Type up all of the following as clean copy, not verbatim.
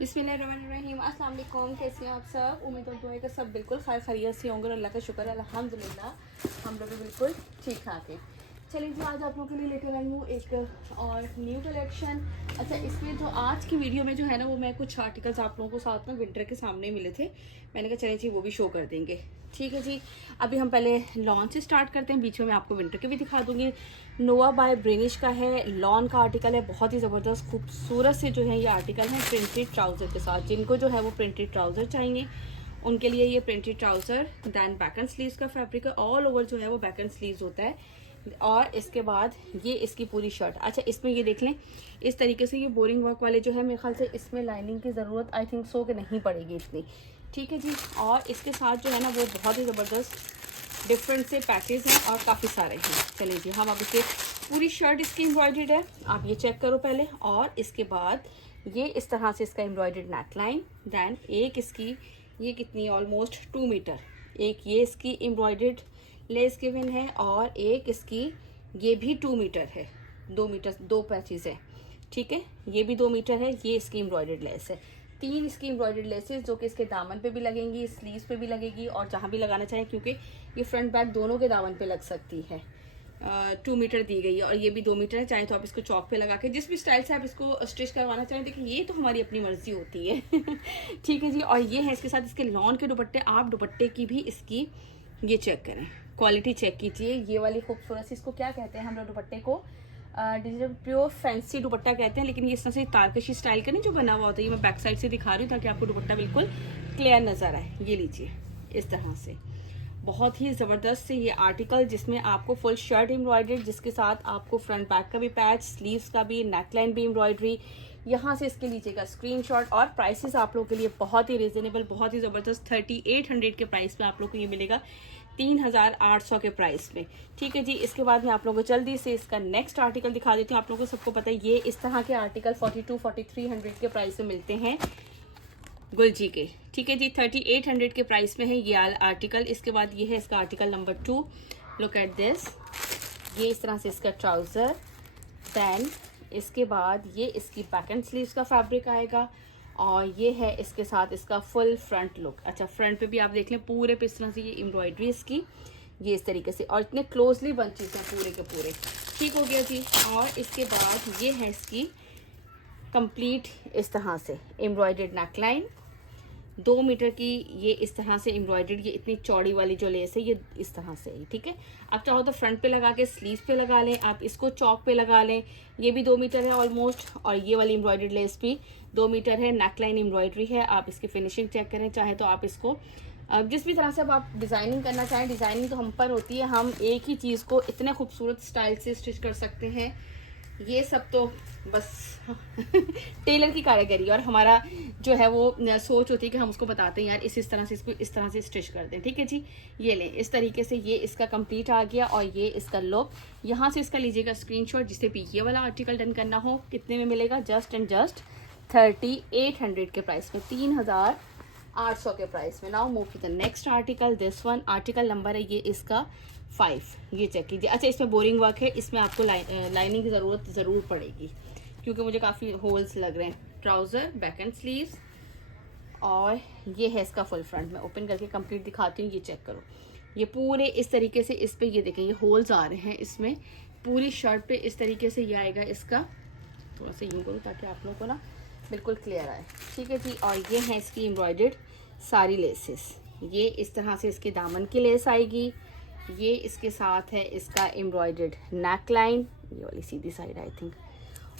बिस्मिल्लाहिर्रहमानिर्रहीम। अस्सलाम वालेकुम। कैसे हैं आप सब? उम्मीद और दुआ है कि सब बिल्कुल खैर खैरियत से होंगे और अल्लाह का शुक्र है अल्हम्दुलिल्लाह हम लोग भी बिल्कुल ठीक ठाक है। चलिए जी, आज आप लोगों के लिए लेकर आई हूँ एक और न्यू कलेक्शन। अच्छा, इसमें जो आज की वीडियो में जो है ना, वो मैं कुछ आर्टिकल्स आप लोगों को साथ में विंटर के सामने मिले थे, मैंने कहा चलिए जी वो भी शो कर देंगे। ठीक है जी, अभी हम पहले लॉन से स्टार्ट करते हैं, बीच में मैं आपको विंटर के भी दिखा दूंगी। नोवा बाय ब्रेनिश का है, लॉन का आर्टिकल है, बहुत ही ज़बरदस्त खूबसूरत से जो है ये आर्टिकल है प्रिंटेड ट्राउज़र के साथ। जिनको जो है वो प्रिंटेड ट्राउज़र चाहिए उनके लिए ये printed trouser, then back and sleeves का फैब्रिक है, ऑल ओवर जो है वो बैक एंड स्लीव्स होता है। और इसके बाद ये इसकी पूरी शर्ट। अच्छा, इसमें ये देख लें इस तरीके से ये बोरिंग वर्क वाले जो है, मेरे ख्याल से इसमें लाइनिंग की ज़रूरत आई थिंक सो कि नहीं पड़ेगी इतनी। ठीक है जी, और इसके साथ जो है ना वो बहुत ही ज़बरदस्त डिफरेंट से पैचेस हैं और काफ़ी सारे हैं। चलिए जी, हम अब इसे पूरी शर्ट इसकी एम्ब्रॉयडर्ड है, आप ये चेक करो पहले। और इसके बाद ये इस तरह से इसका एम्ब्रॉयडर्ड नेक लाइन, दैन एक इसकी ये कितनी ऑलमोस्ट 2 मीटर, एक ये इसकी एम्ब्रॉयडर्ड लेस गिवन है और एक इसकी ये भी 2 मीटर है, 2 मीटर 2 पैचेस है। ठीक है, ये भी 2 मीटर है, ये इसकी एम्ब्रॉयडर्ड लेस है। 3 इसकी एम्ब्रॉयडर्ड लेसेस जो कि इसके दामन पे भी लगेंगी, स्लीव्स पे भी लगेगी और जहाँ भी लगाना चाहें, क्योंकि ये फ्रंट बैक दोनों के दामन पे लग सकती है। 2 मीटर दी गई है और ये भी 2 मीटर है। चाहे तो आप इसको चौक पे लगा के जिस भी स्टाइल से आप इसको स्टिच करवाना चाहें, देखिए ये तो हमारी अपनी मर्जी होती है। ठीक है जी, और ये है इसके साथ इसके लॉन के दुपट्टे। आप दुपट्टे की भी इसकी ये चेक करें, क्वालिटी चेक कीजिए। ये वाली खूबसूरत सी, इसको क्या कहते हैं हम लोग दुपट्टे को, डिजिटल प्योर फैंसी दुपट्टा कहते हैं, लेकिन ये इस तरह से तारकशी स्टाइल का नहीं जो बना हुआ होता है। ये मैं बैक साइड से दिखा रही हूँ ताकि आपको दुपट्टा बिल्कुल क्लियर नजर आए। ये लीजिए इस तरह से बहुत ही ज़बरदस्त से ये आर्टिकल, जिसमें आपको फुल शर्ट एम्ब्रॉयडर्ड, जिसके साथ आपको फ्रंट बैक का भी पैच, स्लीव्स का भी, नेकलाइन भी एम्ब्रॉयडरी। यहाँ से इसके लीजिएगा स्क्रीनशॉट। और प्राइसेस आप लोगों के लिए बहुत ही रिजनेबल, बहुत ही ज़बरदस्त 3800 के प्राइस में आप लोग को ये मिलेगा, 3800 के प्राइस में। ठीक है जी, इसके बाद मैं आप लोगों को जल्दी से इसका नेक्स्ट आर्टिकल दिखा देती हूँ। आप लोगों को सबको पता है ये इस तरह के आर्टिकल 42-4300 के प्राइस में मिलते हैं गुलजी के। ठीक है जी, 3800 के प्राइस में है ये आर्टिकल। इसके बाद ये है इसका article number 2। Look at this, ये इस तरह से इसका ट्राउज़र, दैन इसके बाद ये इसकी बैक एंड स्लीव्स का फैब्रिक आएगा और ये है इसके साथ इसका फुल फ्रंट लुक। अच्छा, फ्रंट पे भी आप देख लें पूरे पे इस तरह से ये एम्ब्रॉयडरी इसकी, ये इस तरीके से, और इतने क्लोजली बंचेस हैं पूरे के पूरे। ठीक हो गया जी, और इसके बाद ये है इसकी कंप्लीट इस तरह से एम्ब्रॉयडर्ड नेकलाइन, 2 मीटर की ये इस तरह से एम्ब्रॉयडर्ड, ये इतनी चौड़ी वाली जो लेस है ये इस तरह से है। ठीक है, आप चाहो तो फ्रंट पे लगा के स्लीव पे लगा लें, आप इसको चौक पे लगा लें। ये भी 2 मीटर है ऑलमोस्ट, और ये वाली एम्ब्रॉयडर्ड लेस भी 2 मीटर है, नेकलाइन एम्ब्रॉयडरी है। आप इसकी फिनिशिंग चेक करें, चाहे तो आप इसको जिस भी तरह से अब आप डिज़ाइनिंग करना चाहें, डिज़ाइनिंग तो हम पर होती है, हम एक ही चीज़ को इतने खूबसूरत स्टाइल से स्टिच कर सकते हैं। ये सब तो बस टेलर की कारीगरी और हमारा जो है वो सोच होती है कि हम उसको बताते हैं यार इस तरह से इसको इस तरह से स्टिच कर दें। ठीक है जी, ये लें इस तरीके से, ये इसका कंप्लीट आ गया और ये इसका लुक। यहाँ से इसका लीजिएगा स्क्रीनशॉट, जिसे भी ये वाला आर्टिकल डन करना हो। कितने में मिलेगा? जस्ट एंड जस्ट 3800 के प्राइस में, 3800 के प्राइस में। Now move to the next article, this one. Article number है ये इसका 5, ये चेक कीजिए। अच्छा, इसमें बोरिंग वर्क है, इसमें आपको लाइनिंग की ज़रूर पड़ेगी क्योंकि मुझे काफ़ी होल्स लग रहे हैं। ट्राउज़र, बैक एंड स्लीव्स, और ये है इसका फुल फ्रंट। मैं ओपन करके कंप्लीट दिखाती हूँ, ये चेक करो। ये पूरे इस तरीके से इस पे ये देखें, ये होल्स आ रहे हैं इसमें पूरी शर्ट पे, इस तरीके से ये आएगा इसका। थोड़ा सा यूँ करूँ ताकि आप लोगों को ना बिल्कुल क्लियर आए। ठीक है जी, और ये है इसकी एम्ब्रॉयडर्ड सारी लेसेस। ये इस तरह से इसके दामन की लेस आएगी, ये इसके साथ है इसका एम्ब्रॉयडर्ड नेक लाइन, ये वाली सीधी साइड आई थिंक,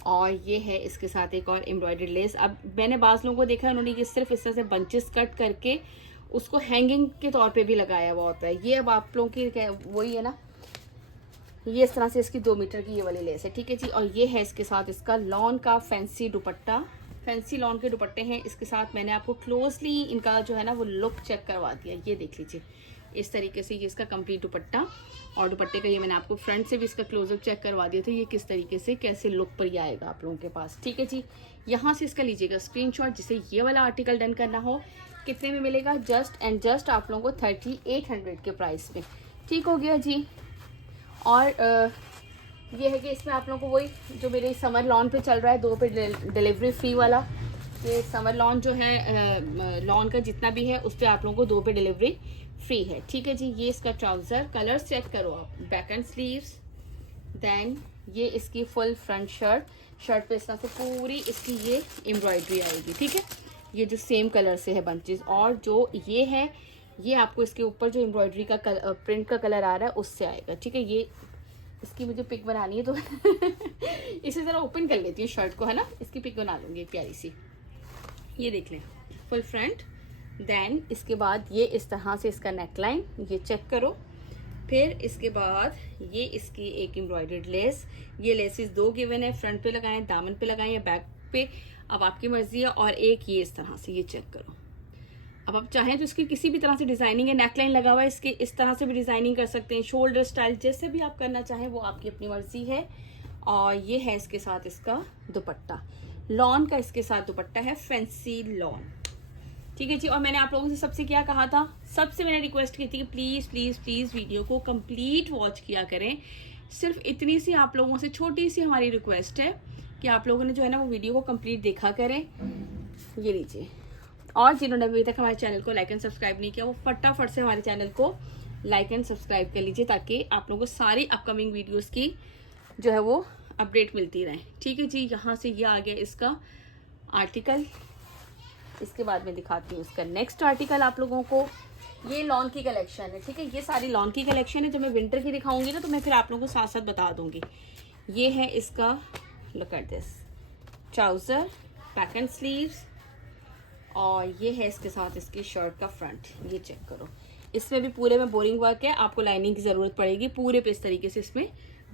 और ये है इसके साथ एक और एम्ब्रॉयडर्ड लेस। अब मैंने बाज़ लोगों को देखा है उन्होंने ये सिर्फ इस तरह से बंचेस कट करके उसको हैंगिंग के तौर पे भी लगाया हुआ होता है। ये अब आप लोगों की वही है ना, ये इस तरह से इसकी 2 मीटर की ये वाली लेस है। ठीक है जी, और ये है इसके साथ इसका लॉन का फैंसी दुपट्टा, फैंसी लॉन के दुपट्टे हैं इसके साथ। मैंने आपको क्लोजली इनका जो है ना वो लुक चेक करवा दिया, ये देख लीजिए इस तरीके से ये इसका कंप्लीट दुपट्टा, और दुपट्टे का ये मैंने आपको फ्रंट से भी इसका क्लोजअप चेक करवा दिया था, ये किस तरीके से कैसे लुक पर ये आएगा आप लोगों के पास। ठीक है जी, यहाँ से इसका लीजिएगा स्क्रीनशॉट, जिसे ये वाला आर्टिकल डन करना हो। कितने में मिलेगा? जस्ट एंड जस्ट आप लोगों को 3800 के प्राइस में। ठीक हो गया जी, और ये है कि इसमें आप लोगों को वही जो मेरे समर लॉन पे चल रहा है, 2 पे डिलीवरी फ्री वाला, कि समर लॉन जो है लॉन का जितना भी है उस पर आप लोगों को 2 पे डिलीवरी फ्री है। ठीक है जी। ये इसका ट्राउज़र, कलर्स चेक करो आप, बैक एंड स्लीव्स, देन ये इसकी फुल फ्रंट शर्ट पे इस तरह से पूरी इसकी ये एम्ब्रॉयडरी आएगी। ठीक है, ये जो सेम कलर से है बंचेस, और जो ये है ये आपको इसके ऊपर जो एम्ब्रॉयडरी का प्रिंट का कलर आ रहा है उससे आएगा। ठीक है, ये इसकी मुझे पिक बनानी है तो इसे ज़रा ओपन कर लेती हूँ शर्ट को, है ना, इसकी पिक बना लूँगी प्यारी सी। ये देख लें, फुल फ्रंट, देन इसके बाद ये इस तरह से इसका नेक लाइन, ये चेक करो। फिर इसके बाद ये इसकी एक एम्ब्रॉयडर्ड लेस, ये लेसेस 2 गिवन है, फ्रंट पे लगाएं, दामन पे लगाएं या बैक पे, अब आपकी मर्जी है। और एक ये इस तरह से, ये चेक करो। अब आप चाहें तो इसकी किसी भी तरह से डिजाइनिंग है, नेकलाइन लगा हुआ है, इसके इस तरह से भी डिजाइनिंग कर सकते हैं, शोल्डर स्टाइल जैसे भी आप करना चाहें वो आपकी अपनी मर्जी है। और ये है इसके साथ इसका दुपट्टा, लॉन का इसके साथ दुपट्टा है, फैंसी लॉन। ठीक है जी। और मैंने आप लोगों से सबसे क्या कहा था, सबसे मैंने रिक्वेस्ट की थी कि प्लीज़ प्लीज़ प्लीज़ वीडियो को कंप्लीट वॉच किया करें। सिर्फ इतनी सी आप लोगों से छोटी सी हमारी रिक्वेस्ट है कि आप लोगों ने जो है ना वो वीडियो को कंप्लीट देखा करें। ये लीजिए, और जिन्होंने अभी तक हमारे चैनल को लाइक एंड सब्सक्राइब नहीं किया वो फटाफट से हमारे चैनल को लाइक एंड सब्सक्राइब कर लीजिए, ताकि आप लोगों को सारी अपकमिंग वीडियोज़ की जो है वो अपडेट मिलती रहे। ठीक है जी। यहाँ से ये आ गया इसका आर्टिकल। इसके बाद मैं दिखाती हूँ इसका नेक्स्ट आर्टिकल आप लोगों को। ये लॉन की कलेक्शन है। ठीक है, ये सारी लॉन की कलेक्शन है। जब मैं विंटर की दिखाऊंगी ना तो मैं फिर आप लोगों को साथ साथ बता दूंगी। ये है इसका, look at this, trouser, back and sleeves, और ये है इसके साथ इसकी शर्ट का फ्रंट। ये चेक करो, इसमें भी पूरे में बोरिंग वर्क है, आपको लाइनिंग की ज़रूरत पड़ेगी पूरे पे, इस तरीके से इसमें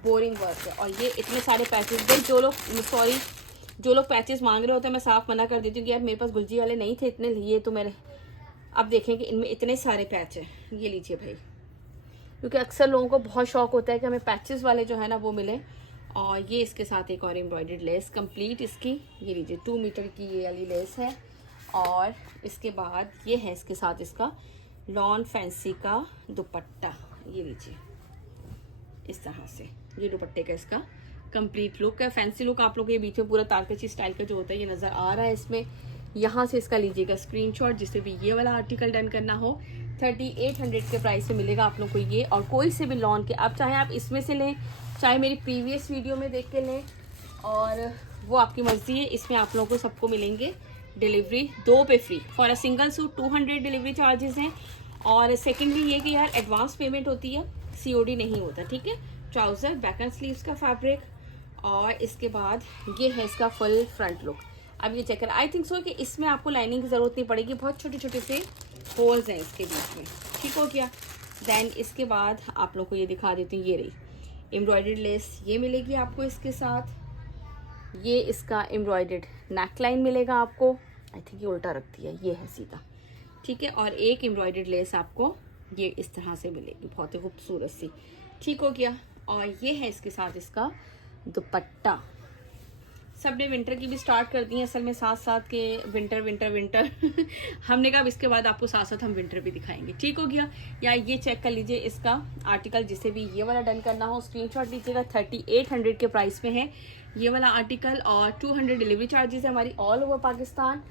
बोरिंग वर्क है। और ये इतने सारे पैचेस, भाई जो लोग पैचेस मांग रहे होते हैं मैं साफ मना कर देती हूँ कि यार मेरे पास गुलजी वाले नहीं थे इतने लिए, तो मेरे अब देखें कि इनमें इतने सारे पैच हैं। ये लीजिए भाई, क्योंकि अक्सर लोगों को बहुत शौक होता है कि हमें पैचेस वाले जो है ना वो मिले। और ये इसके साथ एक और एम्ब्रॉयडर्ड लेस कंप्लीट इसकी, ये लीजिए 2 मीटर की ये वाली लेस है। और इसके बाद ये है इसके साथ इसका लॉन फैंसी का दुपट्टा। ये लीजिए इस तरह से, ये दुपट्टे का इसका कंप्लीट लुक है। फैंसी लुक आप लोग के बीच में पूरा तारकची स्टाइल का जो होता है ये नज़र आ रहा है इसमें। यहाँ से इसका लीजिएगा स्क्रीनशॉट, जिससे भी ये वाला आर्टिकल डन करना हो। 3800 के प्राइस से मिलेगा आप लोग को ये। और कोई से भी लॉन के, अब चाहे आप इसमें से लें, चाहे मेरी प्रीवियस वीडियो में देख के लें, और वो आपकी मर्जी है। इसमें आप लोगों को सबको मिलेंगे डिलीवरी 2 पे free. For a single suit 200 delivery charges हैं। और सेकेंडली ये कि यार एडवांस पेमेंट होती है, COD नहीं होता। ठीक है, ट्राउज़र, बैक एंड स्लीव्स का फैब्रिक, और इसके बाद ये है इसका फुल फ्रंट लुक। अब ये चेक कर, आई थिंक सो कि इसमें आपको लाइनिंग की ज़रूरत नहीं पड़ेगी, बहुत छोटे छोटे से होल्स हैं इसके बीच में। ठीक हो गया। देन इसके बाद आप लोग को ये दिखा देती हूँ, ये रही एम्ब्रॉयडर्ड लेस, ये मिलेगी आपको इसके साथ। ये इसका एम्ब्रॉयडर्ड नेक लाइन मिलेगा आपको, आई थिंक ये उल्टा रखती है, ये है सीधा। ठीक है, और एक एम्ब्रॉयडर्ड लेस आपको ये इस तरह से मिलेगी, बहुत ही खूबसूरत सी। ठीक हो गया। और ये है इसके साथ इसका दुपट्टा। सबने विंटर की भी स्टार्ट कर दी है असल में साथ साथ के विंटर विंटर विंटर हमने कहा अब इसके बाद आपको साथ साथ हम विंटर भी दिखाएंगे। ठीक हो गया। या ये चेक कर लीजिए इसका आर्टिकल, जिसे भी ये वाला डन करना हो स्क्रीनशॉट लीजिएगा। 3800 के प्राइस में है ये वाला आर्टिकल, और 200 डिलीवरी चार्जेस है हमारी ऑल ओवर पाकिस्तान।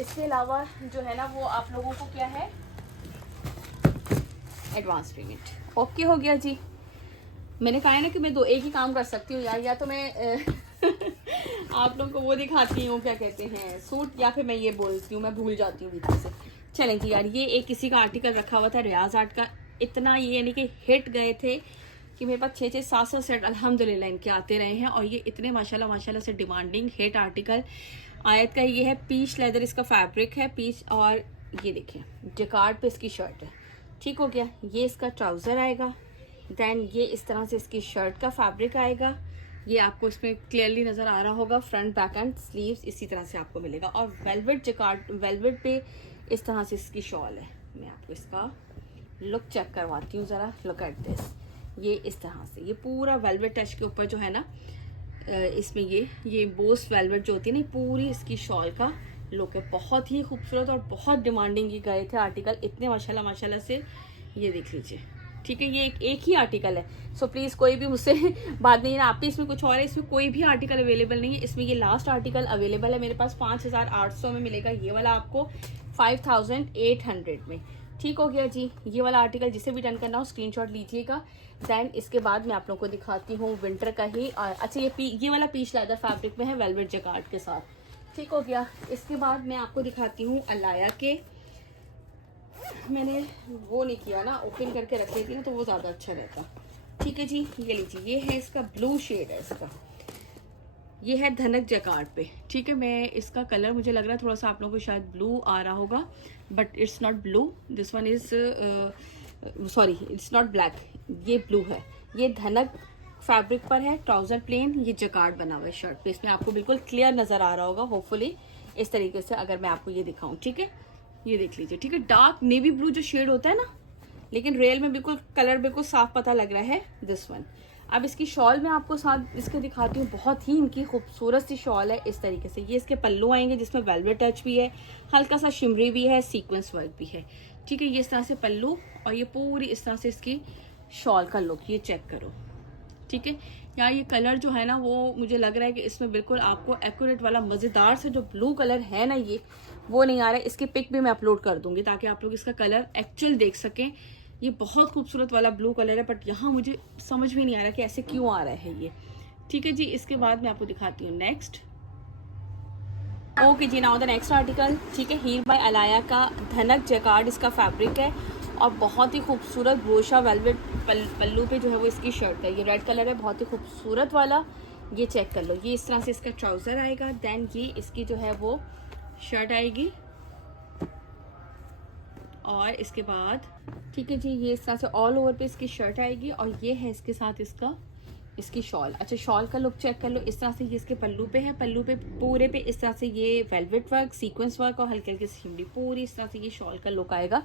इसके अलावा जो है ना वो आप लोगों को क्या है, एडवांस पेमेंट। ओके हो गया जी। मैंने कहा है ना कि मैं एक ही काम कर सकती हूँ यार, या तो मैं आप लोगों को वो दिखाती हूँ क्या कहते हैं सूट, या फिर मैं ये बोलती हूँ, मैं भूल जाती हूँ बीच से। चलें जी यार, ये एक किसी का आर्टिकल रखा हुआ था रियाज आर्ट का, इतना ये यानी कि हिट गए थे कि मेरे पास 6-6 700 सेट अल्हम्दुलिल्लाह इनके आते रहे हैं। और ये इतने माशाल्लाह से डिमांडिंग हिट आर्टिकल आयत का ये है। पीच लेदर इसका फैब्रिक है, पीच, और ये देखिए जकार्ड पे इसकी शर्ट है। ठीक हो गया। ये इसका ट्राउज़र आएगा, देन ये इस तरह से इसकी शर्ट का फैब्रिक आएगा। ये आपको इसमें क्लियरली नज़र आ रहा होगा, फ्रंट बैक एंड स्लीव्स इसी तरह से आपको मिलेगा। और वेलवेट जकार्ड, वेलवेट पे इस तरह से इसकी शॉल है। मैं आपको इसका लुक चेक करवाती हूँ ज़रा, लुक एट दिस। ये इस तरह से ये पूरा वेलवेट टच के ऊपर जो है ना इसमें ये बोस वेलवेट जो होती है ना, पूरी इसकी शॉल का लुक है। बहुत ही खूबसूरत और बहुत डिमांडिंग ये गए थे आर्टिकल, इतने माशाल्लाह से। ये देख लीजिए ठीक है, ये एक ही आर्टिकल है। सो प्लीज़ कोई भी मुझसे बात नहीं है आप भी इसमें कुछ और है, इसमें कोई भी आर्टिकल अवेलेबल नहीं है। इसमें ये लास्ट आर्टिकल अवेलेबल है मेरे पास। 5800 में मिलेगा ये वाला आपको 5800 में। ठीक हो गया जी। ये वाला आर्टिकल जिसे भी डन करना हो स्क्रीनशॉट लीजिएगा। देन इसके बाद मैं आप लोगों को दिखाती हूँ विंटर का ही। अच्छा ये वाला पीच लेदर फैब्रिक में है वेलवेट जैकार्ड के साथ। ठीक हो गया। इसके बाद मैं आपको दिखाती हूँ अलाया के। मैंने वो नहीं किया ना, ओपन करके रख लेती ना तो वो ज़्यादा अच्छा रहता। ठीक है जी, ये लीजिए, ये है इसका ब्लू शेड है इसका, ये है धनक जैकार्ड पे। ठीक है, मैं इसका कलर मुझे लग रहा है थोड़ा सा आप लोगों को शायद ब्लू आ रहा होगा, but it's not blue, this one is sorry it's not black, ये ब्लू है। ये धनक फैब्रिक पर है, ट्राउजर प्लेन, ये जैकार्ड बना हुआ है शर्ट पे। इसमें आपको बिल्कुल क्लियर नजर आ रहा होगा होपफुली इस तरीके से अगर मैं आपको ये दिखाऊं। ठीक है, ये देख लीजिए। ठीक है, डार्क नेवी ब्लू जो शेड होता है ना, लेकिन रियल में बिल्कुल कलर बिल्कुल साफ पता लग रहा है, दिस वन। अब इसकी शॉल मैं आपको साथ इसके दिखाती हूँ, बहुत ही इनकी खूबसूरत सी शॉल है इस तरीके से। ये इसके पल्लू आएंगे जिसमें वेलवेट टच भी है, हल्का सा शिमरी भी है, सीक्वेंस वर्क भी है। ठीक है, ये इस तरह से पल्लू और ये पूरी इस तरह से इसकी शॉल का लुक, ये चेक करो। ठीक है, यहाँ ये कलर जो है ना वो मुझे लग रहा है कि इसमें बिल्कुल आपको एक्यूरेट वाला मज़ेदार से जो ब्लू कलर है ना ये वो नहीं आ रहा है। इसकी पिक भी मैं अपलोड कर दूंगी ताकि आप लोग इसका कलर एक्चुअल देख सकें। ये बहुत खूबसूरत वाला ब्लू कलर है, बट यहाँ मुझे समझ भी नहीं आ रहा कि ऐसे क्यों आ रहा है ये। ठीक है जी, इसके बाद मैं आपको दिखाती हूँ नेक्स्ट। ओके जी, नाउ द नेक्स्ट आर्टिकल। ठीक है, हीर बाय अलाया का धनक जैकार्ड इसका फैब्रिक है और बहुत ही खूबसूरत ब्रोशा वेलवेट पल्लू पे जो है वो इसकी शर्ट है। ये रेड कलर है, बहुत ही खूबसूरत वाला। ये चेक कर लो, ये इस तरह से इसका ट्राउज़र आएगा, देन ये इसकी जो है वो शर्ट आएगी और इसके बाद ठीक है जी, ये इस तरह से ऑल ओवर पे इसकी शर्ट आएगी और ये है इसके साथ इसकी शॉल। अच्छा, शॉल का लुक चेक कर लो, इस तरह से ये इसके पल्लू पे है, पल्लू पे पूरे पे इस तरह से ये वेलवेट वर्क, सीक्वेंस वर्क और हल्के हल्के शिमरी, पूरी इस तरह से ये शॉल का लुक आएगा।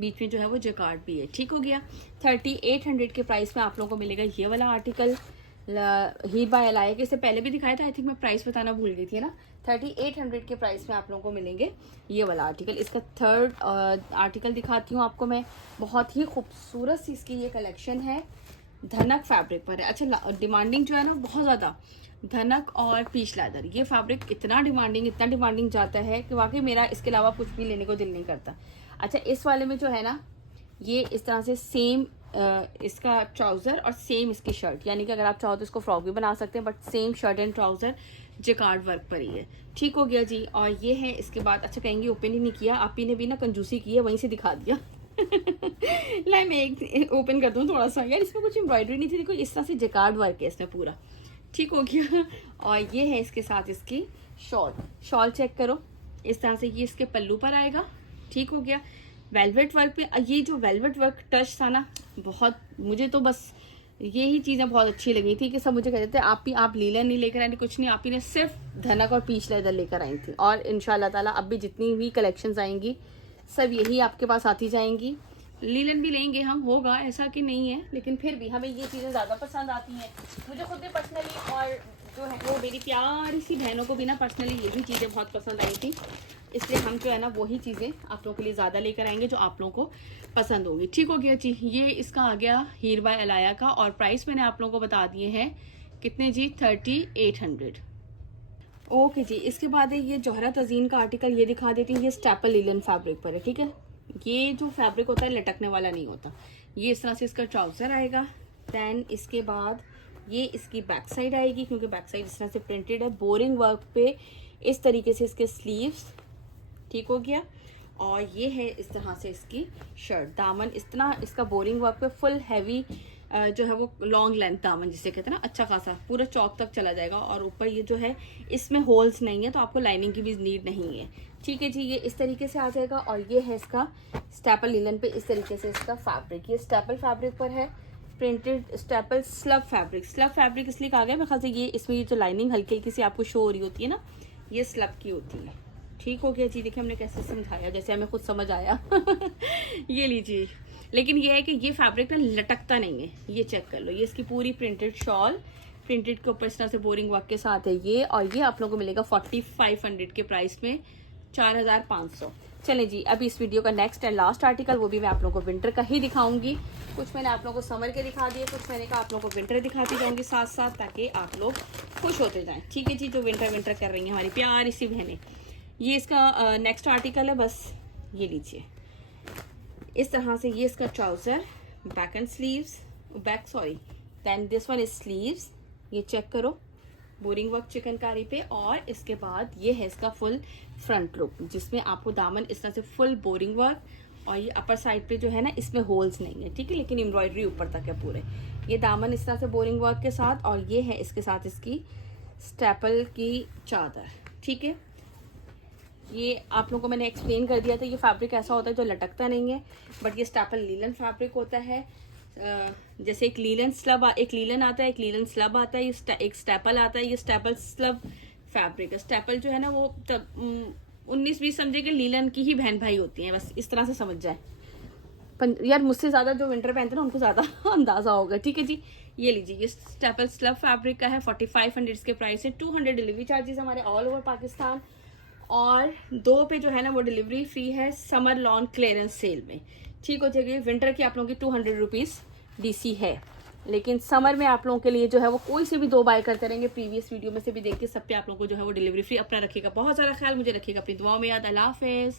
बीच में जो है वो जैकार्ड भी है। ठीक हो गया। 3800 के प्राइस में आप लोगों को मिलेगा ये वाला आर्टिकल। हीर बाय अलाया के इससे पहले भी दिखाया था, आई थिंक मैं प्राइस बताना भूल गई थी ना। 3800 के प्राइस में आप लोगों को मिलेंगे ये वाला आर्टिकल। इसका थर्ड आर्टिकल दिखाती हूँ आपको मैं। बहुत ही खूबसूरत सी इसकी ये कलेक्शन है, धनक फैब्रिक पर है। अच्छा, डिमांडिंग जो है ना बहुत ज़्यादा, धनक और पीच लेदर, ये फैब्रिक इतना डिमांडिंग जाता है कि वाकई मेरा इसके अलावा कुछ भी लेने को दिल नहीं करता। अच्छा, इस वाले में जो है ना ये इस तरह से सेम इसका ट्राउज़र और सेम इसकी शर्ट, यानी कि अगर आप चाहो तो इसको फ्रॉक भी बना सकते हैं, but same shirt and trouser jacquard work पर ही है। ठीक हो गया जी। और ये है इसके बाद। अच्छा, कहेंगे ओपन ही नहीं किया, आप ही ने भी ना कंजूसी की है, वहीं से दिखा दिया। लाई मैं एक ओपन कर दूँ थोड़ा सा, यार इसमें कुछ एम्ब्रॉयडरी नहीं थी, देखो इस तरह से जैकार्ड वर्क है इसमें पूरा। ठीक हो गया। और ये है इसके साथ इसकी शॉल चेक करो, इस तरह से ये इसके पल्लू पर आएगा। ठीक हो गया। वेलवेट वर्क पे ये जो वेलवेट वर्क टच था ना, बहुत मुझे तो बस यही चीज़ें बहुत अच्छी लगी थी कि सब मुझे कहते थे आप लीलन नहीं लेकर आए, कुछ नहीं, आप ही ने सिर्फ धनक और पीच लेदर लेकर आई थी। और इंशाल्लाह ताला अब भी जितनी भी कलेक्शंस आएंगी सब यही आपके पास आती जाएंगी। लीलन भी लेंगे हम, होगा ऐसा कि नहीं है, लेकिन फिर भी हमें ये चीज़ें ज़्यादा पसंद आती हैं मुझे खुद भी पर्सनली, और जो है वो मेरी प्यारी सी बहनों को भी ना पर्सनली यही चीज़ें बहुत पसंद आई थी, इसलिए हम जो है ना वही चीज़ें आप लोगों के लिए ज़्यादा लेकर आएंगे जो आप लोगों को पसंद होगी। ठीक हो गया जी। ये इसका आ गया हीर बाय अलाया का, और प्राइस मैंने आप लोगों को बता दिए हैं कितने जी, 3800। ओके जी। इसके बाद है ये जोहरत अजीम का आर्टिकल, ये दिखा देती हूँ। ये स्टेपल लिलन फैब्रिक पर है। ठीक है, ये जो फैब्रिक होता है लटकने वाला नहीं होता। ये इस तरह से इसका ट्राउज़र आएगा। दैन इसके बाद ये इसकी बैक साइड आएगी, क्योंकि बैक साइड इस तरह से प्रिंटेड है बोरिंग वर्क पे, इस तरीके से इसके स्लीव्स। ठीक हो गया। और ये है इस तरह से इसकी शर्ट, दामन इस तरह इसका बोरिंग वर्क पे फुल हैवी जो है वो लॉन्ग लेंथ दामन जिसे कहते हैं ना, अच्छा खासा पूरा चौक तक चला जाएगा। और ऊपर ये जो है इसमें होल्स नहीं है, तो आपको लाइनिंग की भी नीड नहीं है। ठीक है जी, ये इस तरीके से आ जाएगा। और ये है इसका स्टेपल लिलन पे इस तरीके से इसका फैब्रिक, ये स्टेपल फैब्रिक पर है, प्रिंटेड स्टेपल स्लब फैब्रिक इसलिए कहा गया मेरे ख्याल से, ये इसमें ये जो लाइनिंग हल्की हल्की सी आपको शो हो रही होती है ना, ये स्लब की होती है। ठीक हो गया जी। देखिए हमने कैसे समझाया, जैसे हमें खुद समझ आया। ये लीजिए, लेकिन ये है कि ये फैब्रिक ना लटकता नहीं है, ये चेक कर लो। ये इसकी पूरी प्रिंटेड शॉल, प्रिंटेड के ऊपर इस तरह से बोरिंग वर्क के साथ है ये। और ये आप लोगों को मिलेगा 4500 के प्राइस में, 4500। चलें जी, अभी इस वीडियो का नेक्स्ट एंड लास्ट आर्टिकल, वो भी मैं आप लोगों को विंटर का ही दिखाऊंगी। कुछ मैंने आप लोगों को समर के दिखा दिए, कुछ मैंने कहा आप लोगों को विंटर दिखाती जाऊंगी साथ साथ, ताकि आप लोग खुश होते जाएं। ठीक है जी, जो विंटर कर रही हैं हमारी प्यारी सी बहनें। ये इसका नेक्स्ट आर्टिकल है, बस ये लीजिए इस तरह से। ये इसका trouser, back and sleeves, then this one is sleeves. ये चेक करो, बोरिंग वर्क चिकनकारी पे। और इसके बाद ये है इसका फुल फ्रंट लुक, जिसमें आपको दामन इस तरह से फुल बोरिंग वर्क, और ये अपर साइड पे जो है ना इसमें होल्स नहीं है, ठीक है, लेकिन एम्ब्रॉयडरी ऊपर तक है पूरे। ये दामन इस तरह से बोरिंग वर्क के साथ, और ये है इसके साथ इसकी स्टेपल की चादर। ठीक है, ये आप लोगों को मैंने एक्सप्लेन कर दिया था, ये फैब्रिक ऐसा होता है जो लटकता नहीं है, बट ये स्टेपल लीलन फैब्रिक होता है। जैसे एक लीलन आता है, एक लीलन स्लब आता है, एक स्टेपल आता है, ये स्टेपल स्लब फैब्रिक है। स्टेपल जो है ना वो 19-20 समझे कि लीलन की ही बहन भाई होती हैं, बस इस तरह से समझ जाए। यार मुझसे ज़्यादा जो विंटर पहनते हैं ना उनको ज़्यादा अंदाज़ा होगा। ठीक है जी, ये लीजिए, ये स्टेपल स्लब फैब्रिक का है। 4500 इसके प्राइस है। 200 डिलीवरी चार्जेस हमारे ऑल ओवर पाकिस्तान, और 2 पे जो है ना वो डिलीवरी फ्री है समर लॉन क्लियरेंस सेल में। ठीक हो जाएगी। विंटर की आप लोगों की 200 रुपीज़ DC है, लेकिन समर में आप लोगों के लिए जो है वो कोई से भी 2 बाय करते रहेंगे। प्रीवियस वीडियो में से भी देखिए, सब पे आप लोगों को जो है वो डिलीवरी फ्री। अपना रखिएगा बहुत सारा ख्याल, मुझे रखिएगा अपनी दुआओं में याद। अल्लाह हाफिज़।